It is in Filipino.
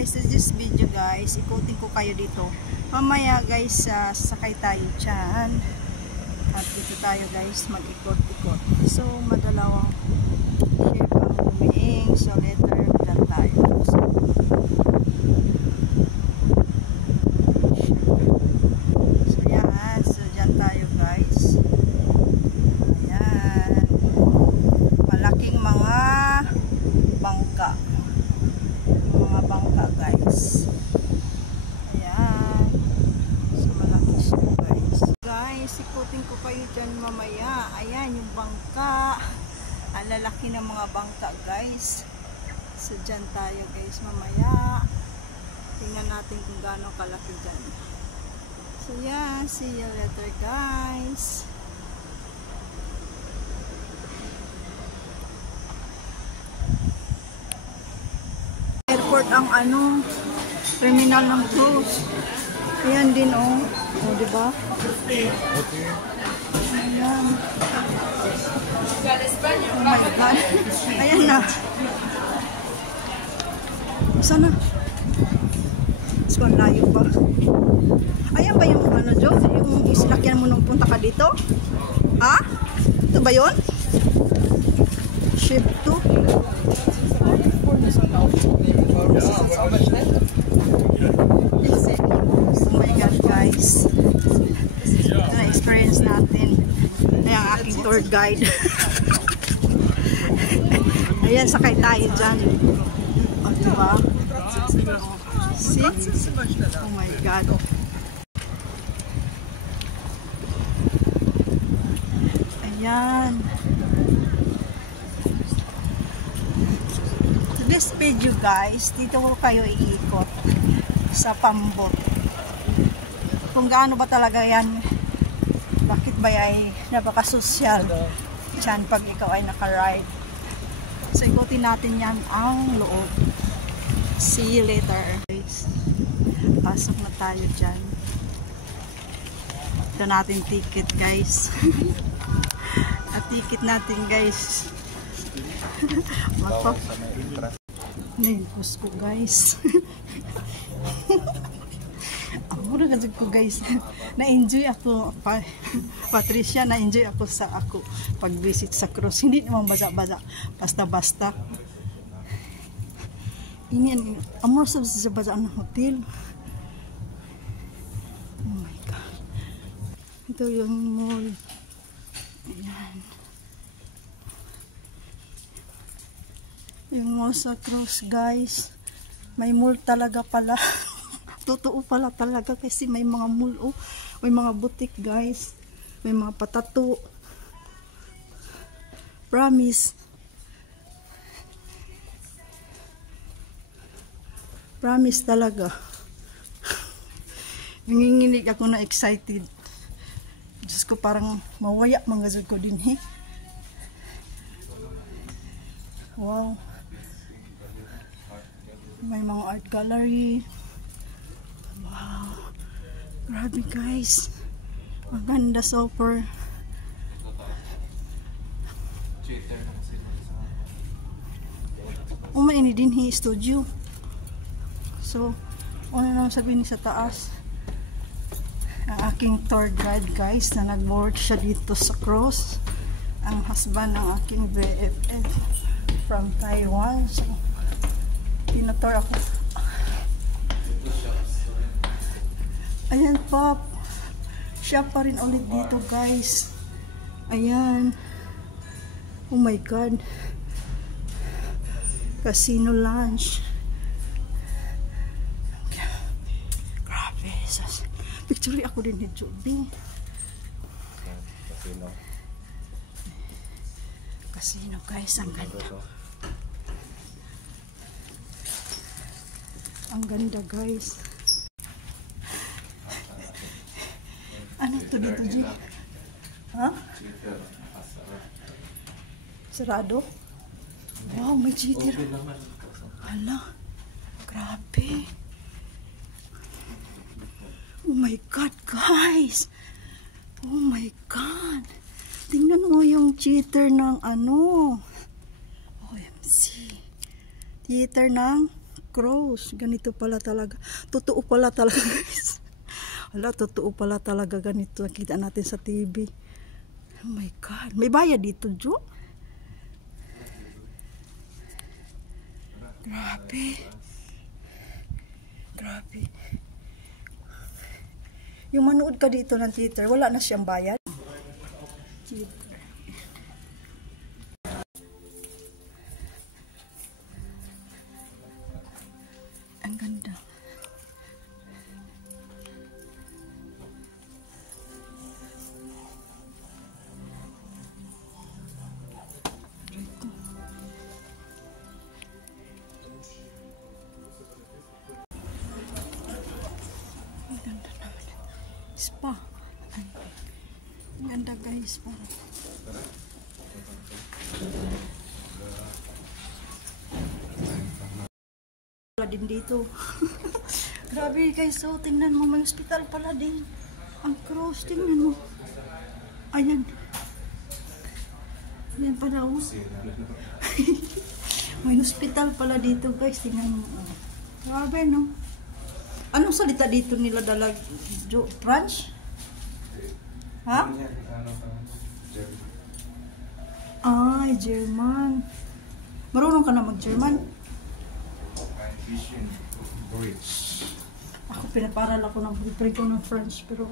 Guys, this video guys, ikutin ko kayo dito. Mamaya guys, sasakay tayo dyan. At dito tayo guys, mag-ikot-ikot. So, madalawang ship ang humiing. So, later, dyan tayo. So, yan. So, dyan tayo guys. Ayan. Malaking mga bangka. Mga bangka guys. Ayan. So malaki siya guys. Guys, ikutin ko kayo dyan mamaya. Ayan yung bangka. Ang lalaki ng mga bangka guys. So dyan tayo guys mamaya. Tingnan natin kung gaano kalaki dyan. So yeah, see you later guys. Airport ang terminal ng cruise. Ayan din oh. Oh, diba? Ayan. Oh my God. Ayan na. Sana. So, layo pa. Ayan ba yung Jo? Yung isinakyan mo nung punta ka dito? Ha? Ito ba yun? Ship 2. Oh my God guys, na-experience natin ay ang aking tour guide. Ayan, sakay tayo dyan. Oh, diba? See? Oh my God. Ayan. This video guys, dito ko kayo iikot sa pambot. Kung gaano ba talaga yan, bakit ba ay napaka-social dyan pag ikaw ay naka-ride. So ikutin natin yan ang loob. See you later guys. Pasok na tayo dyan. Ito natin ticket guys. At ticket natin guys. Nagpus ko guys. Ako na kasi ko guys. Na-enjoy ako. Patricia, na-enjoy ako sa pag-visit sa cruise. Hindi naman basa-basa. Basta-basta. Ini amor sa basa ng hotel. Oh my God. Ito yung mall. Ayan. Yung mall sa cruise guys, may mall talaga pala. Totoo pala talaga kasi may mga mall, oh. May mga boutique guys, may mga patato. Promise. Promise talaga. Nanginginig ako na excited. Diyos ko, parang mawaya mangasod ko din eh. Wow. May mga art gallery. Wow. Grabe guys. Maganda super. Umaini din hi studio. So, ano lang sabihin sa taas. Ang aking tour guide guys na nag-work siya dito sa cruise. Ang husband ng aking BFF from Taiwan. So, tinator ako. Ayan pa. Siya pa rin ulit dito guys. Ayan. Oh my God. Casino lounge. Grabe. Picture ako din ni Joby. Casino guys. Ang ganda. Ang ganda guys. Ano to dito, G? Ha? Sarado? Wow, may cheater. Hala. Grabe. Oh my God, guys. Oh my God. Tingnan mo yung cheater ng OMC. Theater ng cross. Ganito pala talaga. Totoo pala talaga, guys. Wala, totoo pala talaga ganito. Nakita natin sa TV. Oh my God. May bayad dito, Jo. Grabe. Grabe. Yung manood ka dito ng theater, wala na siyang bayad. Ang ganda. Ang ganda naman. Spa. Ang ganda guys. Wala din dito. Grabe guys. So, tingnan mo. May hospital pala din. Ang cross. Tingnan mo. Ayan. Ayan pala. May hospital pala dito guys. Tingnan mo. Grabe no. Anong salita dito nila dalag? French? Ha? Ay, German. Marunong ka na mag-German? Ako, pinaparal ako ng boyfriend ko ng French. Pero,